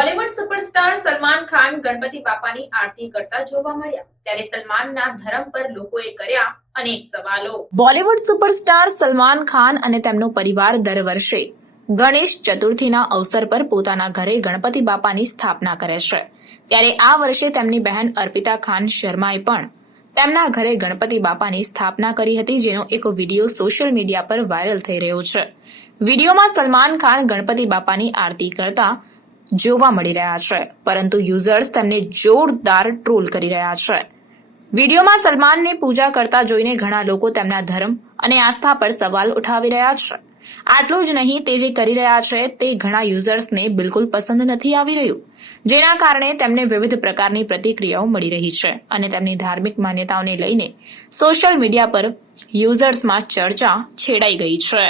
Bollywood superstar Salman Khan Ganpati બાપાની આરતી કરતા જોવા મળ્યા, ત્યારે સલમાનના ધર્મ પર લોકોએ કર્યા અનેક સવાલો। બોલિવૂડ સુપરસ્ટાર સલમાન ખાન અને તેમનો પરિવાર દર વર્ષે ગણેશ ચતુર્થીના અવસર પર પોતાના ઘરે ગણપતિ બાપાની સ્થાપના કરે છે, ત્યારે આ વર્ષે તેમની બહેન અર્પિતા ખાન શર્માએ પણ તેમના ઘરે ગણપતિ બાપાની સ્થાપના કરી હતી, જેનો એક વિડીયો સોશિયલ મીડિયા પર વાયરલ થઈ રહ્યો છે। વિડીયોમાં સલમાન ખાન ગણપતિ બાપાની આરતી કરતા જોવા મળી રહ્યા છે, પરંતુ યુઝર્સ તેમને જોરદાર ટ્રોલ કરી રહ્યા છે। વિડીયોમાં સલમાનને પૂજા કરતા જોઈને ઘણા લોકો તેમના ધર્મ અને આસ્થા પર સવાલ ઉઠાવી રહ્યા છે। આટલું જ નહીં, તે જે કરી રહ્યા છે તે ઘણા યુઝર્સને બિલકુલ પસંદ નથી આવી રહ્યું, જેના કારણે તેમને વિવિધ પ્રકારની પ્રતિક્રિયાઓ મળી રહી છે અને તેમની ધાર્મિક માન્યતાઓને લઈને સોશિયલ મીડિયા પર યુઝર્સમાં ચર્ચા છેડાઈ ગઈ છે।